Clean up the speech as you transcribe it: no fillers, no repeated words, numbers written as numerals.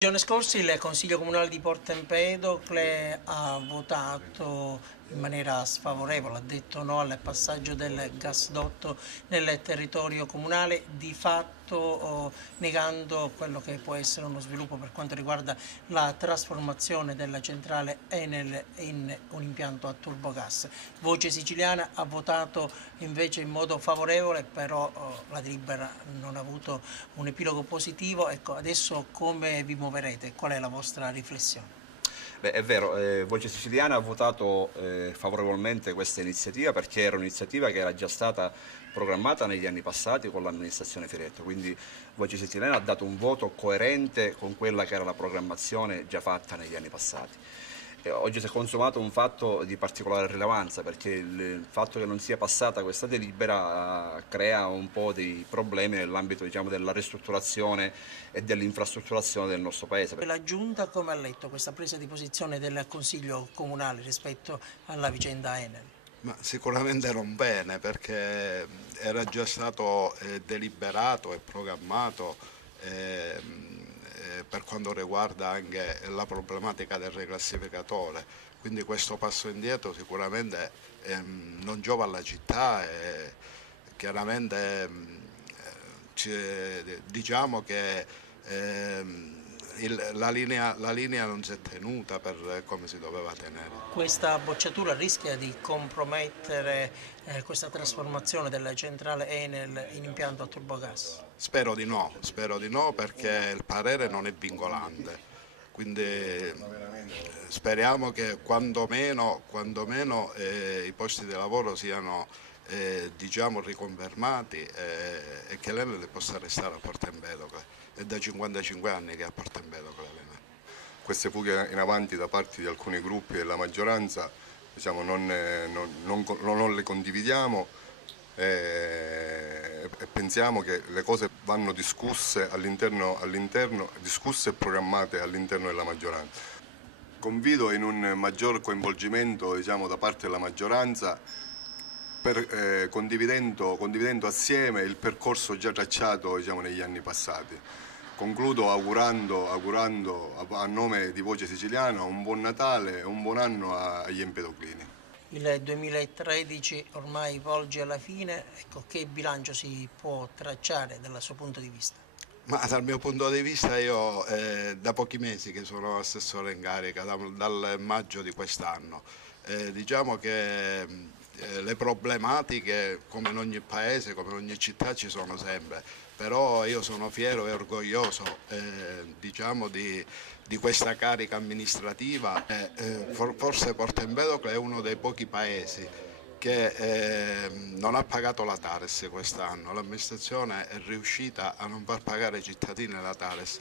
I giorni scorsi il Consiglio Comunale di Porto Empedocle ha votato in maniera sfavorevole, ha detto no al passaggio del gasdotto nel territorio comunale, di fatto negando quello che può essere uno sviluppo per quanto riguarda la trasformazione della centrale Enel in un impianto a turbogas. Voce Siciliana ha votato invece in modo favorevole, però la delibera non ha avuto un epilogo positivo. Ecco, adesso come vi muoverete? Qual è la vostra riflessione? Beh, è vero, Voce Siciliana ha votato favorevolmente questa iniziativa perché era un'iniziativa che era già stata programmata negli anni passati con l'amministrazione Firetto, quindi Voce Siciliana ha dato un voto coerente con quella che era la programmazione già fatta negli anni passati. Oggi si è consumato un fatto di particolare rilevanza perché il fatto che non sia passata questa delibera crea un po' di problemi nell'ambito, diciamo, della ristrutturazione e dell'infrastrutturazione del nostro paese. La Giunta come ha letto questa presa di posizione del Consiglio Comunale rispetto alla vicenda Enel? Ma sicuramente non bene perché era già stato deliberato e programmato per quanto riguarda anche la problematica del reclassificatore, quindi questo passo indietro sicuramente non giova alla città e chiaramente diciamo che la linea non si è tenuta per come si doveva tenere. Questa bocciatura rischia di compromettere questa trasformazione della centrale Enel in impianto a turbogas? Spero di no perché il parere non è vincolante, quindi speriamo che quantomeno i posti di lavoro siano diciamo riconfermati e che l'Enel possa restare a Porto Empedocle. È da 55 anni che è a Porto Empedocle l'Enel. Queste fughe in avanti da parte di alcuni gruppi della maggioranza, diciamo, non le condividiamo e pensiamo che le cose vanno discusse discusse e programmate all'interno della maggioranza. Confido in un maggior coinvolgimento, diciamo, da parte della maggioranza condividendo assieme il percorso già tracciato, diciamo, negli anni passati. Concludo augurando a nome di Voce Siciliana un buon Natale e un buon anno agli empedoclini. Il 2013 ormai volge alla fine, ecco, che bilancio si può tracciare dal suo punto di vista? Ma dal mio punto di vista io da pochi mesi che sono assessore in carica, dal maggio di quest'anno, diciamo che le problematiche come in ogni paese, come in ogni città ci sono sempre, però io sono fiero e orgoglioso diciamo di questa carica amministrativa e forse Porto Empedocle è uno dei pochi paesi che non ha pagato la TARES quest'anno, l'amministrazione è riuscita a non far pagare ai cittadini la TARES.